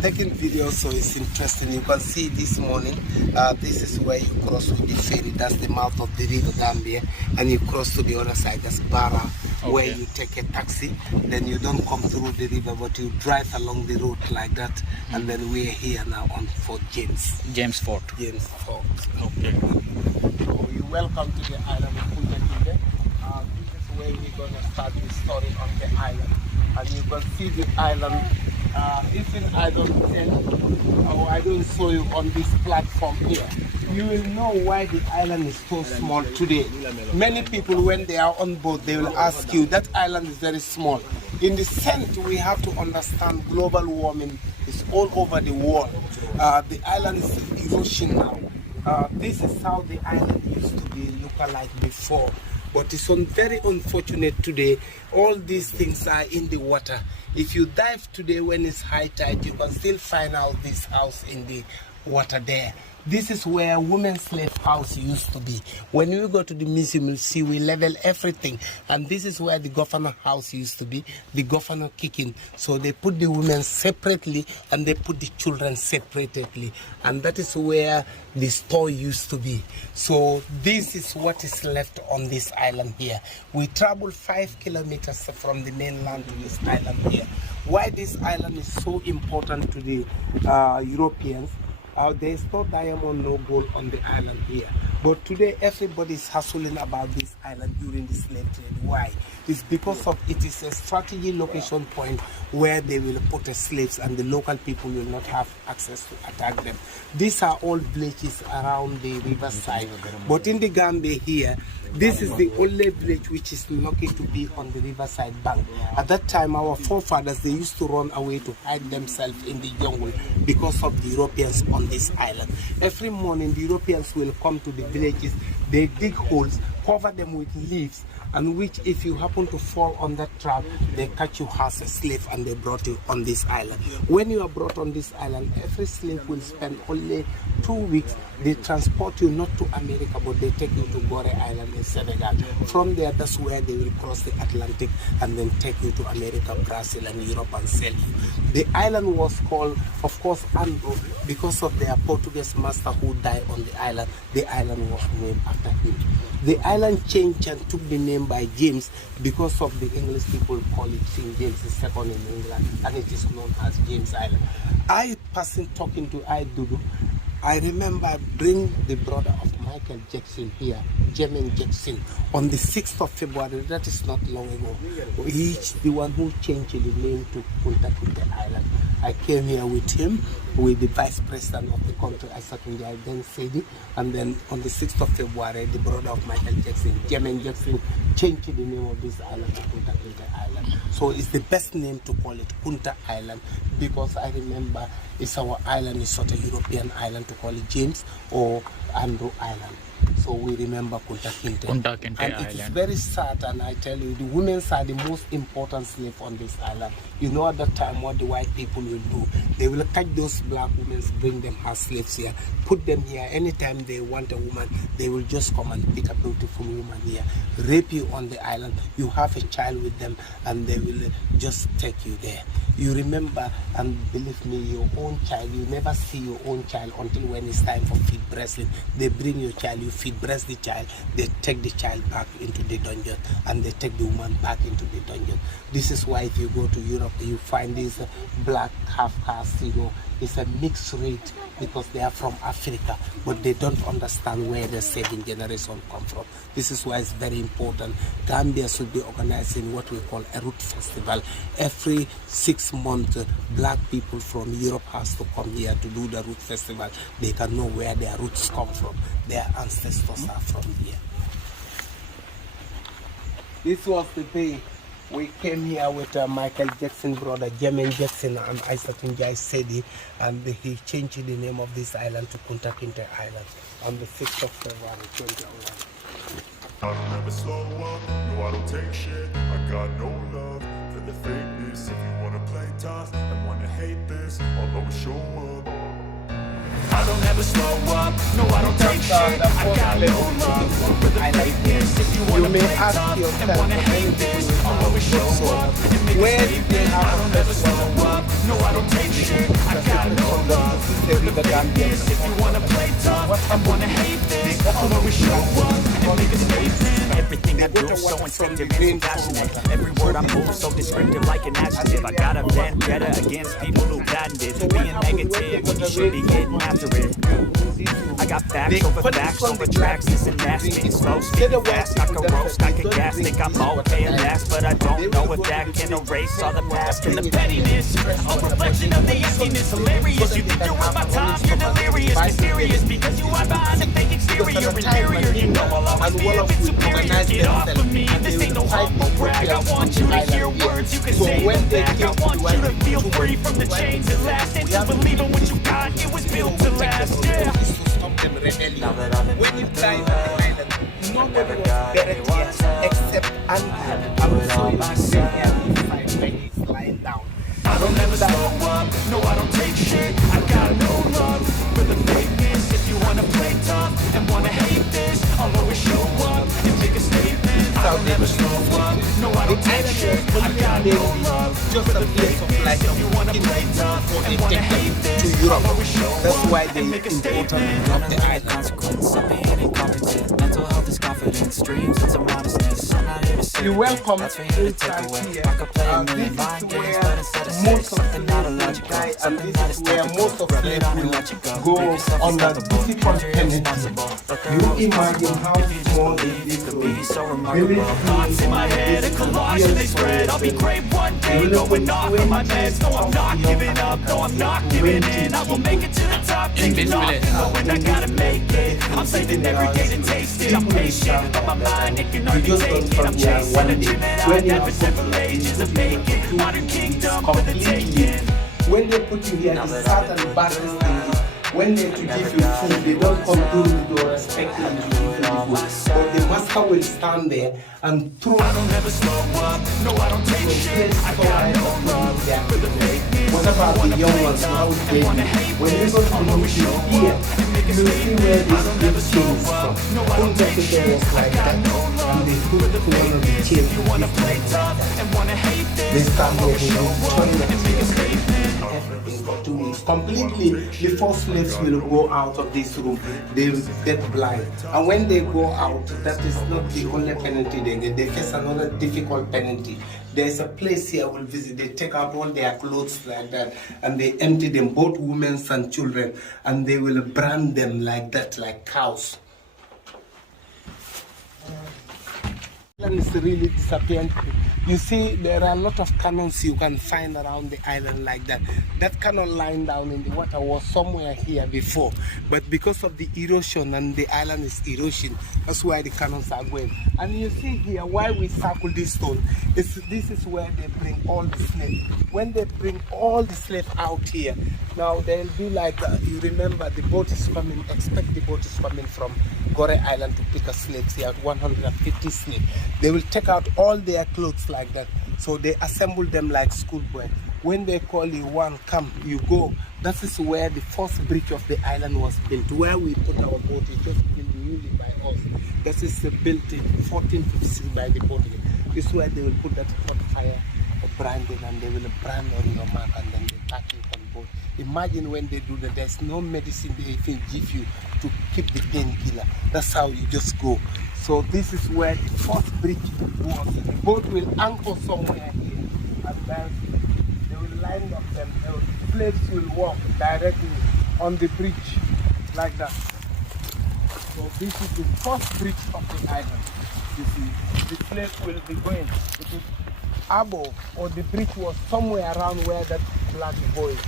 taking video, so it's interesting. You can see this morning, this is where you cross with the ferry. That's the mouth of the river Gambia, and you cross to the other side. That's Bara, where you take a taxi. Then you don't come through the river, but you drive along the road like that. And then we're here now on Fort James. James Fort. James Fort. Okay. So you're welcome to the island of Kunta Kinteh. This is where we're gonna start the story on the island. And you can see the island. If I don't tell, or I don't show you on this platform here, you will know why the island is so small today. Many people, when they are on board, they will ask you, that island is very small. In the sense, we have to understand global warming is all over the world. The island is erosion now. This is how the island used to be look like before. But it's very unfortunate today. All these things are in the water. If you dive today when it's high tide, you can still find out this house in the water there. This is where women's slave house used to be. When you go to the museum, you'll see we level everything. And this is where the governor house used to be, the governor kitchen. So they put the women separately and they put the children separately. And that is where the store used to be. So this is what is left on this island here. We travel 5 kilometers from the mainland to this island here. Why this island is so important to the Europeans? There's no diamond, no gold on the island here. But today everybody is hustling about this island during the slave trade. Why? It's because of it is a strategic location point where they will put the slaves and the local people will not have access to attack them. These are all villages around the riverside. But in the Gambia here, this is the only village which is lucky to be on the riverside bank. At that time, our forefathers, they used to run away to hide themselves in the jungle because of the Europeans on this island. Every morning, the Europeans will come to the villages, they dig holes, cover them with leaves, and which if you happen to fall on that trap, they catch you as a slave and they brought you on this island. When you are brought on this island, every slave will spend only 2 weeks. They transport you not to America, but they take you to Gore Island in Senegal. From there, that's where they will cross the Atlantic and then take you to America, Brazil, and Europe and sell you. The island was called, of course, Andro, because of their Portuguese master who died on the island. The island was named after him. The island changed and took the name by James because of the English people call it King James II in England, and it is known as James Island. I person talking to Dudu, I remember bring the brother of Michael Jackson here, Jermaine Jackson, on the 6th of February. That is not long ago. He's the one who changed the name to Kunta Kinteh Island. I came here with him, with the vice president of the country, I then said it, and then on the 6th of February, the brother of Michael Jackson, Jermaine Jackson, changed the name of this island to Kunta Kinteh Island. So it's the best name to call it Kunta Island, because I remember it's our island, it's not a European island to call it James or Andrew Island. So we remember Kunta Kinteh. Kunta Kinteh and Island. It is very sad, and I tell you, the women are the most important slave on this island. You know at that time what the white people will do. They will catch those black women, bring them as slaves here, put them here. Anytime they want a woman, they will just come and pick a beautiful woman here, rape you on the island. You have a child with them, and they will just take you there. You remember, and believe me, your own child, you never see your own child until when it's time for feed breastfeeding. They bring your child, you feed breast the child, they take the child back into the dungeon, and they take the woman back into the dungeon. This is why if you go to Europe, you find these black half-caste, it's a mixed race because they are from Africa, but they don't understand where the second generation come from. This is why it's very important. Gambia should be organizing what we call a root festival. Every 6 months, black people from Europe has to come here to do the root festival. They can know where their roots come from. Their ancestors are from here. This was the day we came here with Michael Jackson brother, Jermaine Jackson, and Isaac Njai Sedi, and he changed the name of this island to Kunta Kinteh Island on the 6th of February 2001. I don't ever slow up, no I don't take shit. I got no love for the fakeness. If you wanna play tough and wanna hate this, I'll always show up. I don't ever slow up, no I don't take shit. I got no love for the fakeness. If you wanna play tough and wanna hate this, I'll always show up. Where did they have I don't ever slow up, no I don't take shit. I the River Gambia. If you wanna play tough and wanna hate this, I'll always show up and make a statement. Everything I do so instinctive and so passionate. Every word I move so descriptive like an adjective. I got a vendetta against people who patented being negative when you should be getting after it. I got facts over tracks, this and that, spitting slow, spitting fast. I can roast, I can gas, think I'm okay at last, but I don't know if that can erase all the past and the pettiness. A reflection of the emptiness, hilarious. You think you're worth my time, you're delirious, mysterious, because you are behind a fake exterior, inferior. You know I'll always be a bit superior. Get off of me, this ain't no humble brag. I want you to hear words you can say back. I want you to feel free from the chains that last, and to believe in what you got, it was built to last, yeah. When you fly on the island, nobody was buried here except Andy. I will show you the scene here inside when he's lying down. I don't ever slow up, no I don't take shit. I got no love for the fakeness. If you wanna play tough and wanna hate this, I'll always show up and make a statement. I don't ever slow up, no I don't take shit. I got no love just for a the place of fakeness. like If you wanna play tough and wanna hate this, to Europe. I'll always show That's up why they and make a important statement. of the island. Consequence of being incompetent. Mental health is confidence, dreams into modestness. I'm not here to say You're welcome that's for you to take inside away. here. I could play a This million is mind games, where but instead of say most of something the not slaves illogical, die, and something this that is is where typical. most of Rub slaves it on and will let you go. go Give yourself on a unstoppable. difficult You're penalty. irresponsible. Look You around, imagine how small believe this you could room be so is. remarkable. Thoughts in my head, a collage and they spread. I'll be great one day, going off of my meds. No, I'm not giving up, no, I'm not giving in. I will make it to the top, taking off, knowing I gotta make it. I'm saving every day to taste it. I'm patient, but my mind, it can hardly take it. I'm chasing a dream that I've had for several ages of making. Modern kingdom for the taking. When they put you here, the certain buses thing. When they to give you food, they don't come to the door expecting you to give you the food. But the master will stand there and throw. I don't ever slow up, no I don't take shit. I got no love for the fakeness. What about the young ones now? When you go to the mission here, you see where this things from. Kunta Kinteh was like that, and they put one of the chains. You wanna play tough and wanna hate They this, stand there, they show will up turn and make a it. statement. Everything for 2 weeks. Completely, before slaves will go out of this room, they will get blind. And when they go out, that is not the only penalty they get. They face another difficult penalty. There's a place here we'll visit. They take out all their clothes like that, and they empty them, both women and children, and they will brand them like that, like cows. Island is really disappearing. You see, there are a lot of cannons you can find around the island like that. That cannon lying down in the water was somewhere here before, but because of the erosion and the island is erosion, that's why the cannons are going. And you see here, why we circle this stone, this is where they bring all the slaves. When they bring all the slaves out here, now they'll be like, you remember the boat is coming, expect the boat is coming from Juffureh Island to pick up slaves here, 150 slaves. They will take out all their clothes like that. So they assemble them like schoolboy. When they call you one, come, you go. That is where the first bridge of the island was built. Where we put our boat is just built newly by us. That is built in 1456 by the boat. This is where they will put that hot fire branding, and they will brand on your mark, and then they pack you on board. Imagine when they do that, there's no medicine they even give you to keep the painkiller. That's how you just go. So this is where the first bridge was. The boat will anchor somewhere here, and then they will line up them. The slaves will walk directly on the bridge like that. So this is the first bridge of the island. You see, the slaves will be going. The arbour or the bridge was somewhere around where that black boy is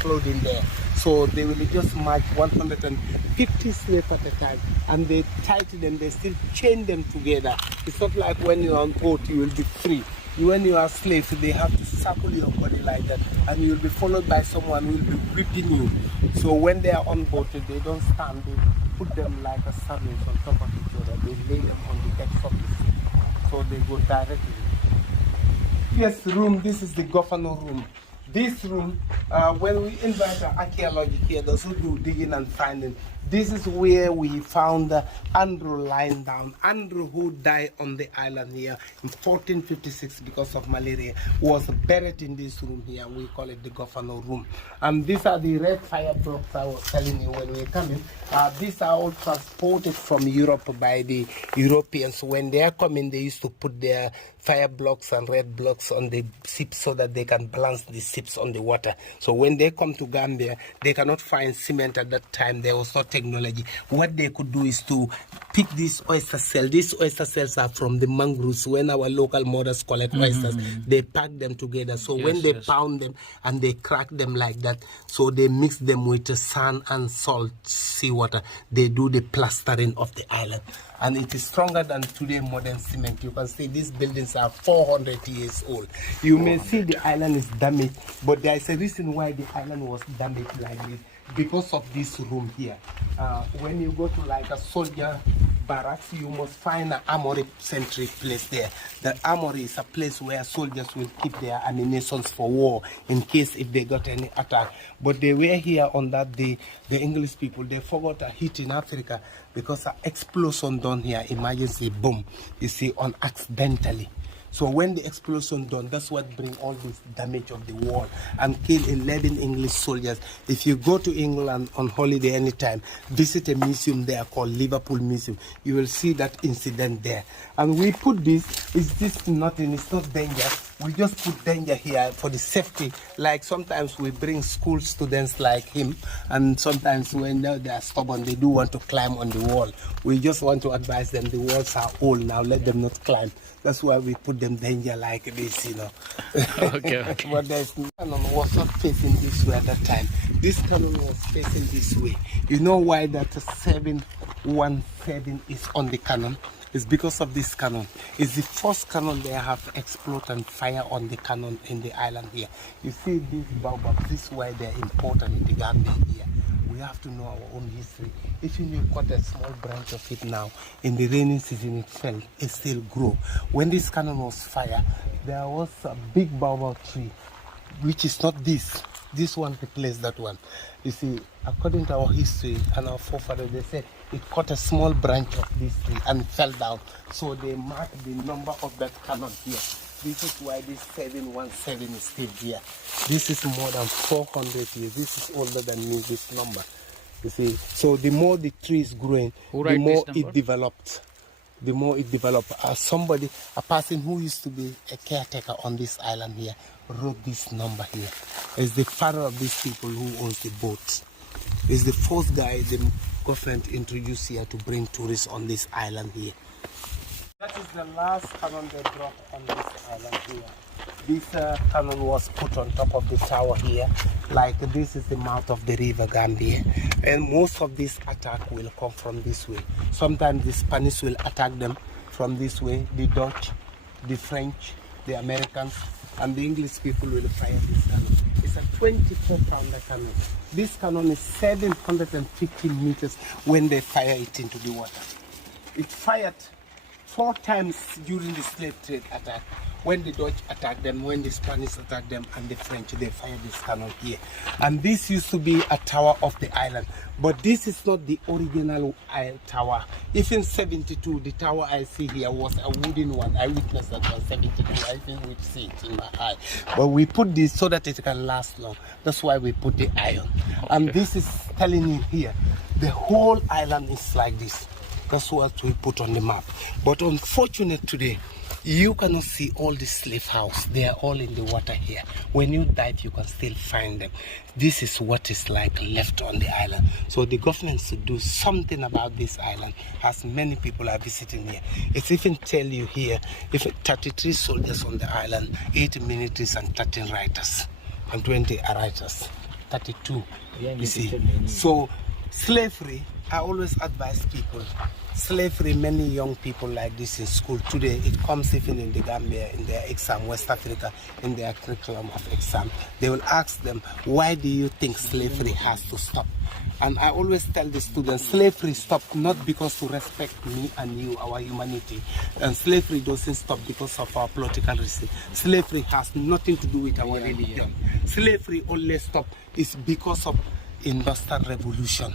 floating there. So they will just march 150 slaves at a time, and they tie to them, they still chain them together. It's not like when you're on boat, you will be free. When you are slaves, they have to circle your body like that, and you will be followed by someone who will be whipping you. So when they are on boat, they don't stand, they put them like a sandwich on top of each other. They lay them on the deck surface, so they go directly. Yes, room, this is the governor room. This room, when we invite our archaeology here, those who do digging and finding, This is where we found Andrew lying down. Andrew, who died on the island here in 1456 because of malaria, was buried in this room here. We call it the governor room. And these are the red fire blocks I was telling you when we come in. These are all transported from Europe by the Europeans. When they are coming, they used to put their fire blocks and red blocks on the ships so that they can balance the ships on the water. So when they come to Gambia, they cannot find cement at that time. There was no technology. What they could do is to pick these oyster cells. These oyster cells are from the mangroves. When our local mothers collect oysters, they pack them together. So when they pound them and they crack them like that, so they mix them with the sand and salt, seawater, they do the plastering of the island. And it is stronger than today modern cement. You can see these buildings are 400 years old. You may see the island is damaged, but there is a reason why the island was damaged like this, because of this room here. When you go to like a soldier barracks, you must find an armory sentry place there. The armory is a place where soldiers will keep their ammunition for war in case if they got any attack. But they were here on that day, the English people, they forgot a hit in Africa because an explosion done here, emergency boom, you see, on accidentally. So when the explosion done, that's what bring all this damage of the wall and kill 11 English soldiers. If you go to England on holiday anytime, visit a museum there called Liverpool Museum, you will see that incident there. And we put this, is this nothing, it's not danger. We just put danger here for the safety. Like sometimes we bring school students like him, and sometimes when they are stubborn, they do want to climb on the wall. We just want to advise them, the walls are old now, let them not climb. That's why we put them danger like this, you know. Okay. But there's cannon was not facing this way at that time. This cannon was facing this way. You know why that 717 is on the cannon? It's because of this cannon. It's the first cannon they have exploded and fire on the cannon in the island here. You see these baobabs, this is why they're important in the Gambia here. We have to know our own history. If you cut a small branch of it now, in the rainy season it fell, it still grew. When this cannon was fired, there was a big baobab tree, which is not this. This one replaced that one. You see, according to our history and our forefathers, they said it caught a small branch of this tree and fell down. So they marked the number of that cannon here. This is why this 717 is still here. This is more than 400 years. This is older than me, this number. You see, so the more the tree is growing, the more it developed. The more it developed. Somebody, a person who used to be a caretaker on this island here, wrote this number here. It's the father of these people who owns the boats. It's the first guy the government introduced here to bring tourists on this island here. That is the last cannon they brought on this island here. This cannon was put on top of the tower here. Like this is the mouth of the river Gambia. And most of this attack will come from this way. Sometimes the Spanish will attack them from this way. The Dutch, the French, the Americans, and the English people will fire this cannon. It's a 24-pounder cannon. This cannon is 750 meters when they fire it into the water. It fired 4 times during the slave trade attack. When the Dutch attacked them, when the Spanish attacked them, and the French, they fired this cannon here. And this used to be a tower of the island. But this is not the original tower. If in 72, the tower I see here was a wooden one. I witnessed that one, 72. I think we see it in my eye. But we put this so that it can last long. That's why we put the iron. Okay. And this is telling you here, the whole island is like this. That's what we put on the map. But unfortunately today, you cannot see all the slave house. They are all in the water here. When you dive, you can still find them. This is what is like left on the island. So the government should do something about this island, as many people are visiting here. It's even tell you here, if 33 soldiers on the island, 8 militaries and 13 writers, and 20 writers, 32. You see. So slavery, I always advise people, slavery, many young people like this in school today, it comes even in the Gambia, in their exam, West Africa, in their curriculum of exam. They will ask them, why do you think slavery has to stop? And I always tell the students, slavery stopped not because to respect me and you, our humanity. And slavery doesn't stop because of our political reason. Slavery has nothing to do with our religion. Slavery only stopped is because of industrial revolution.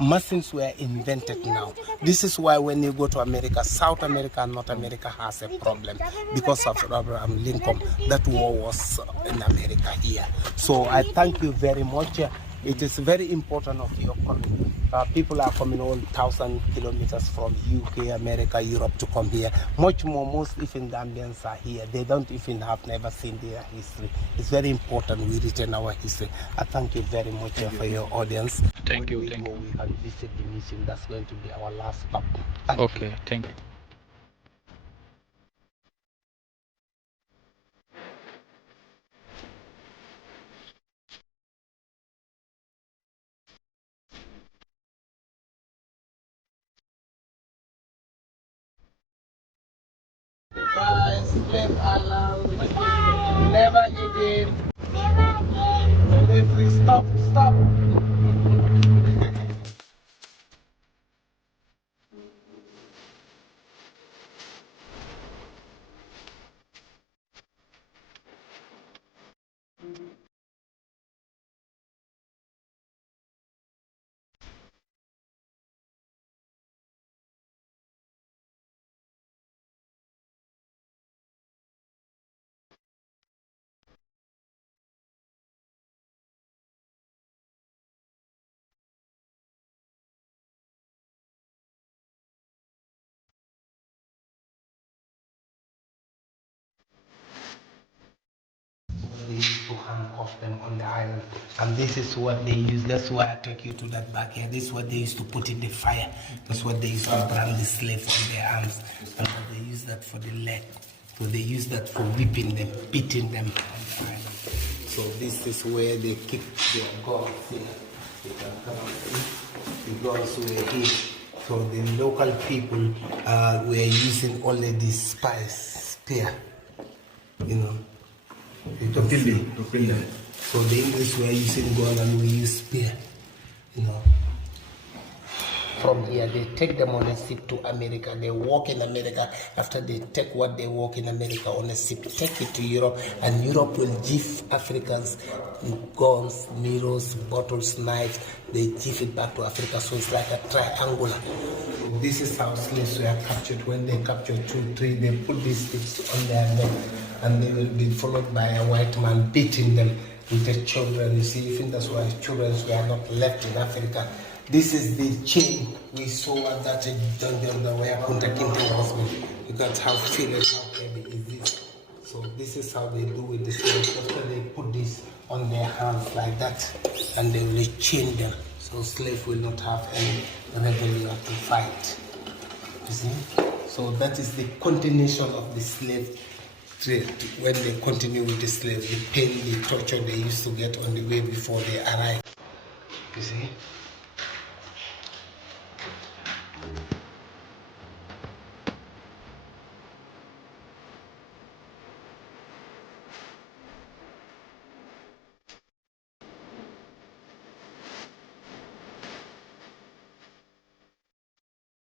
Machines were invented now. This is why when you go to America, South America and North America has a problem because of Abraham Lincoln. That war was in America here. So I thank you very much. It is very important of your coming. People are coming all 1,000 kilometers from UK, America, Europe to come here. Much more, most even Gambians are here. They don't even have never seen their history. It's very important we retain our history. I thank you very much for your audience. Thank you. We can visit the museum. That's going to be our last stop. Thank you. Thank you. Guys, slave island. Never again. Please stop. They used to handcuff them on the island, and this is what they use. That's why I take you to that back here. This is what they used to put in the fire. That's what they used to brand the slaves on their arms, and they use that for the leg. So they use that for whipping them, beating them on the island. So this is where they keep their guns here. You can come and see the guns were here. So the local people were using only this spear, you know. To kill them. So the English were using gun and we use spear, you know. From here, they take them on a ship to America. They walk in America. After they take what they walk in America on a ship, take it to Europe, and Europe will give Africans guns, mirrors, bottles, knives. They give it back to Africa, so it's like a triangular. This is how slaves were captured. When they capture 2, 3, they put these sticks on their neck, and they will be followed by a white man beating them with the children. You see, even that's why children were not left in Africa. This is the chain we saw at that jungle where Kunta Kinteh was with. You got how feel it, how heavy is this. So this is how they do with the slaves. That's why they put this on their hands like that, and they will chain them. So slave will not have any rebellion to fight. You see? So that is the continuation of the slave trade. When they continue with the slave, the pain, the torture they used to get on the way before they arrive. You see?